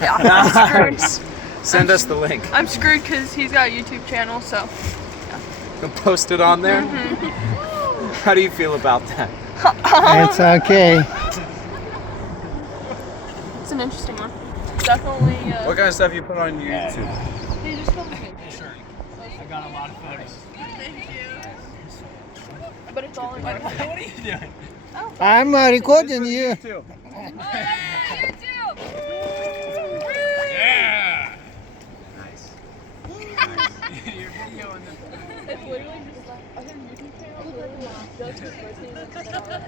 Yeah, I'm screwed. Send us the link. I'm screwed because he's got a YouTube channel, so. Post it on there. How do you feel about that? It's okay. It's an interesting one. Definitely. What kind of stuff you put on your YouTube? Hey, just film me. I got a lot of photos. Thank you. But it's all in my. What are you doing? I'm recording you. Too. Yeah! Nice. Your video and the... It's literally just like other YouTube channels literally just his first name and then all that.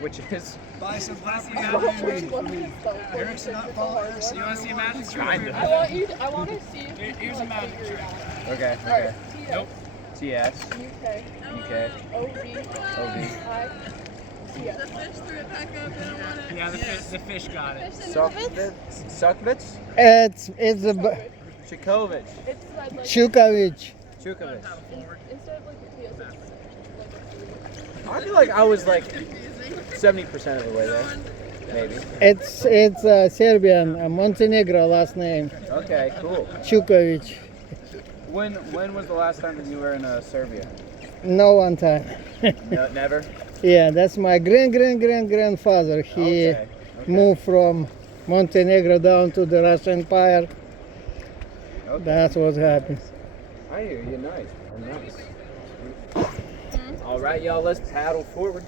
Which is Buy some property Eric's not following us. You want to see a magic trick? I want to see if Here's a magic trick. okay. Alright, Nope. TS. UK, UK. OV, OV. I, TS. Yeah, the fish got it. Sukovich. It's a Chukovich. It's like Chukovich. Chukovich. instead of like the TS, it's like a I feel like I was like 70% of the way there. Maybe. It's Serbian, Montenegro last name. Okay, cool. Chukovich. When was the last time that you were in Serbia? No one time. No, never? Yeah, that's my grandfather. He Okay. moved from Montenegro down to the Russian Empire. Okay. That's what happened. I hear you. Nice. Nice. All right, y'all. Let's paddle forward.